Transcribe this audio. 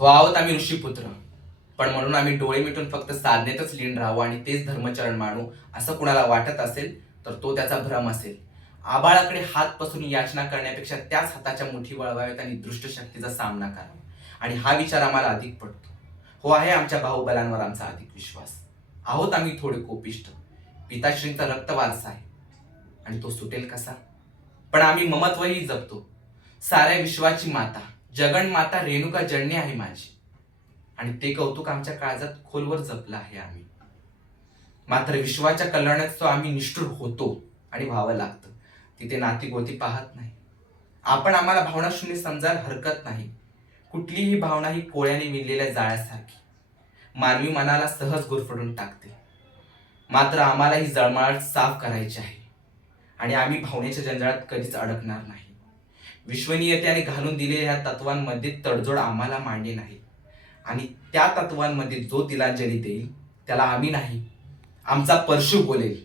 हो आहोत आम्ही ऋषीपुत्र, पण म्हणून आम्ही डोळे मिटून फक्त साधनेतच लीन राहू आणि तेच धर्मचरण मानू असं कुणाला वाटत असेल तर तो त्याचा भ्रम असेल. आबाळाकडे हात पसरून याचना करण्यापेक्षा त्याच हाताच्या मुठी वळवाव्यात आणि दृष्ट शक्तीचा सामना करावा, आणि हा विचार आम्हाला अधिक पडतो. हो, आहे आमच्या बाहुबलांवर आमचा अधिक विश्वास. आहोत आम्ही थोडे कोपिष्ट. पिताश्रींचा रक्त वारसा आहे आणि तो सुटेल कसा? पण आम्ही ममत्वही जपतो. साऱ्या विश्वाची माता, जगन्माता रेणुका जणनी आहे माझी, आणि ते कौतुक आमच्या काळजात खोलवर जपलं आहे आम्ही. मात्र विश्वाच्या कल्याणात आम्ही निष्ठुर होतो आणि व्हावं लागतं. तिथे नाती गोती पाहत नाही. आपण आम्हाला भावनाशून्य समजायला हरकत नाही. कुठलीही भावना ही कोळ्याने विणलेल्या जाळ्यासारखी मानवी मनाला सहज गुरफटून टाकते. मात्र आम्हाला ही जळमाळ साफ करायची आहे आणि आम्ही भावनेच्या जंजाळात कधीच अडकणार नाही. विश्वनीयतेने घालून दिलेल्या ह्या तत्वांमध्ये तडजोड आम्हाला मांडणे नाही, आणि त्या तत्वांमध्ये जो तिलांजली देईल त्याला आम्ही नाही, आमचा परशु बोलेल.